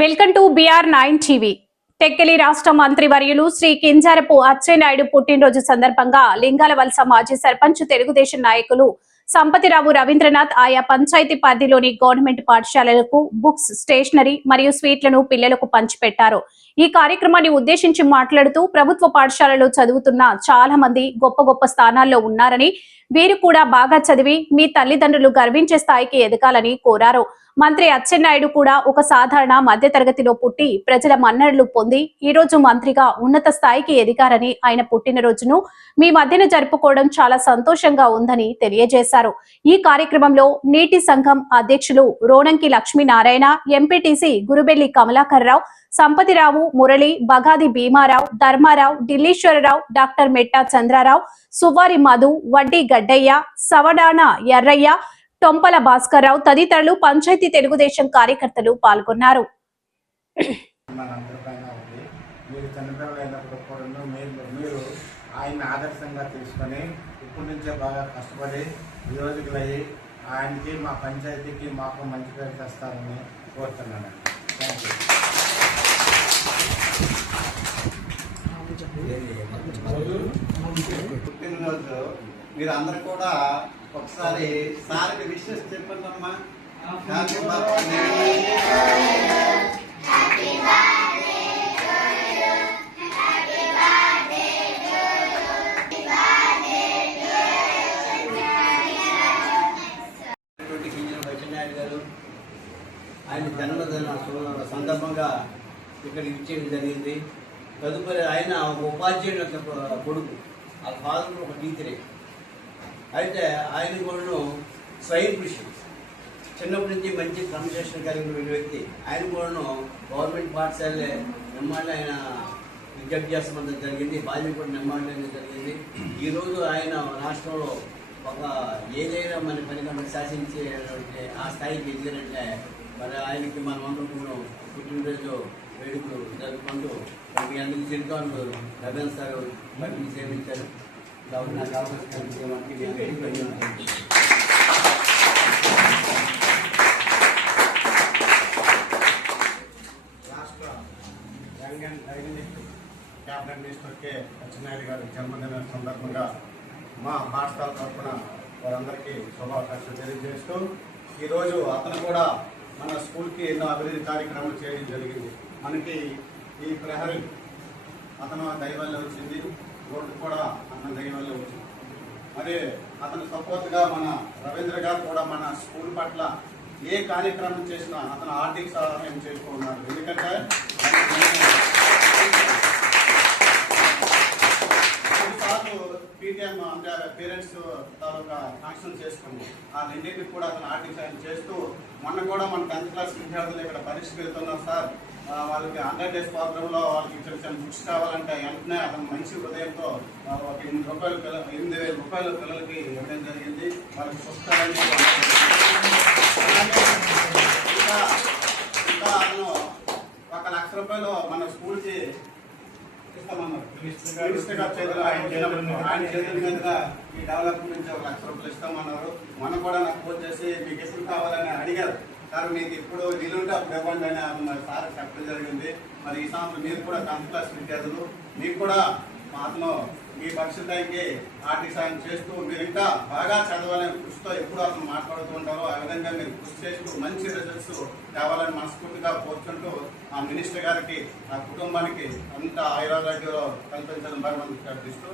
Welcome to BR9 TV. Tekkali రాష్ట్ర మంత్రి వర్యులు శ్రీ కింజారపు అచ్చెన్నాయుడు పుట్టినరోజు సందర్భంగా లింగాలవలస మాజీ సర్పంచ్ తెలుగుదేశం నాయకులు సంపతిరావు రవీంద్రనాథ్ ఆయా పంచాయతీ పరిధిలోని గవర్నమెంట్ పాఠశాలలకు బుక్స్, స్టేషనరీ మరియు స్వీట్లను పిల్లలకు పంచిపెట్టారు. ఈ కార్యక్రమాన్ని ఉద్దేశించి మాట్లాడుతూ ప్రభుత్వ పాఠశాలలో చదువుతున్న చాలా మంది గొప్ప గొప్ప స్థానాల్లో ఉన్నారని, వీరు కూడా బాగా చదివి మీ తల్లిదండ్రులు గర్వించే స్థాయికి ఎదగాలని కోరారు. మంత్రి అచ్చెన్నాయుడు కూడా ఒక సాధారణ మధ్యతరగతిలో పుట్టి ప్రజల మన్ననలు పొంది ఈ రోజు మంత్రిగా ఉన్నత స్థాయికి ఎదిగారని, ఆయన పుట్టినరోజును మీ మధ్యన జరుపుకోవడం చాలా సంతోషంగా ఉందని తెలియజేశారు. ఈ కార్యక్రమంలో నీటి సంఘం అధ్యక్షులు రోనంకి లక్ష్మీనారాయణ, ఎంపీటీసీ గురుబెల్లి కమలాకర్రావు, సంపతిరావు, మురళి, బగాది భీమారావు, ధర్మారావు, ఢిల్లీశ్వరరావు, డాక్టర్ మెట్టా చంద్రారావు, సువారి మధు, వడ్డీ గడ్డయ్య, సవడాన ఎర్రయ్య, టొంపల భాస్కర్రావు తదితరులు పంచాయతీ తెలుగుదేశం కార్యకర్తలు పాల్గొన్నారు. మీరు ఆయన ఆదర్శంగా తీసుకొని ఇప్పటి నుంచే బాగా కష్టపడి ఈ రోజుకి ఆయనకి మా పంచాయతీకి మాకు మంచి పేరు తెస్తారని కోరుతున్నాను. పుట్టినరోజు మీరు అందరు కూడా ఒకసారి సార్కి విషెస్ చెప్పండి అమ్మా. Happy birthday. అచ్చెన్నాయుడు గారు ఆయన జన్మదిన సందర్భంగా ఇక్కడ ఇచ్చేయడం జరిగింది. తదుపరి ఆయన ఒక ఉపాధ్యాయుడు యొక్క కొడుకు, ఆ ఫాదర్ ఒక టీచరే. అయితే ఆయన కూడా స్వయం కృషి చిన్నప్పటి నుంచి మంచి క్రమశిక్షణ కలిగిన వ్యక్తి. ఆయన కూడా గవర్నమెంట్ పాఠశాలే నిర్మాణం ఆయన విద్యాభ్యాసం జరిగింది. బాల్యం కూడా నిర్మాణం జరిగింది. ఈరోజు ఆయన రాష్ట్రంలో ఒక ఏదైనా మన పని శాసించే ఆ స్థాయికి ఎదిగారంటే మరి ఆయనకి మనం అందరం పుట్టినరోజు వేడుకలు జరుపుకుంటూ మీ అందరికీ చిరుకాలు రవీంద్ర సార్ వాటిని సేవించారు. కాబట్టి నాకు అవకాశం రాష్ట్ర young and dynamic cabinet minister K Atchannaidu గారి జన్మదిన సందర్భంగా మా పాఠశాల తరఫున వారందరికీ శుభాకాంక్షలు తెలియజేస్తూ ఈరోజు అతను కూడా మన స్కూల్కి ఎన్నో అభివృద్ధి కార్యక్రమాలు చేయడం జరిగింది. మనకి ఈ ప్రహరీ అతను దైవాల్లో వచ్చింది, రోడ్డు కూడా అతను దైవాల్లో వచ్చింది. మరి అతను సపోర్ట్గా మన రవీంద్ర గారు కూడా మన స్కూల్ పట్ల ఏ కార్యక్రమం చేసినా అతను ఆర్థిక సహాయం చేస్తూ ఉన్నారు. ఎందుకంటే పీటీఎం అంటే పేరెంట్స్ తాలూకా ఫంక్షన్ చేసుకుని ఆ రెండింటికి కూడా అతను ఆర్థిక సాయం చేస్తూ మొన్న కూడా మన 10th క్లాస్ విద్యార్థులు ఇక్కడ పరీక్షకు వెళ్తున్నారు సార్, వాళ్ళకి 100 days ప్రోగ్రాంలో వాళ్ళకి చిన్న బుక్స్ కావాలంటే వెంటనే అతను మంచి హృదయంతో ఒక 8,000 రూపాయలు పిల్లలకి ఇవ్వడం జరిగింది. వాళ్ళకి పుస్తకాలన్నీ ఇంకా అతను 1 లక్ష రూపాయలు మన స్కూల్కి ఇస్తామన్నారు. ఆయన చేతుల మీదుగా ఈ డెవలప్మెంట్ నుంచి 1 లక్ష రూపాయలు ఇస్తామన్నారు. మొన్న కూడా నాకు ఫోన్ చేసి మీకు ఎప్పుడు కావాలని అడిగారు. సార్ మీకు ఇప్పుడు వీలుంటే అప్పుడు ఇవ్వండి అని మరి సార్ చెప్పడం జరిగింది. మరి ఈ సంవత్సరం మీరు కూడా 10th క్లాస్ విద్యార్థులు, మీకు కూడా అతను మీ భవిష్యత్తుకి ఆర్థిక సాయం చేస్తూ మీరు ఇంకా బాగా చదవాలని కృషితో ఎప్పుడు అతను మాట్లాడుతూ ఉంటారో ఆ విధంగా మీరు కృషి చేస్తూ మంచి రిజల్ట్స్ కావాలని మనస్ఫూర్తిగా కోరుకుంటూ ఆ మినిస్టర్ గారికి ఆ కుటుంబానికి అంత ఆయురారోగ్యంలో కల్పించాలని భగవంతుడు ప్రార్థిస్తూ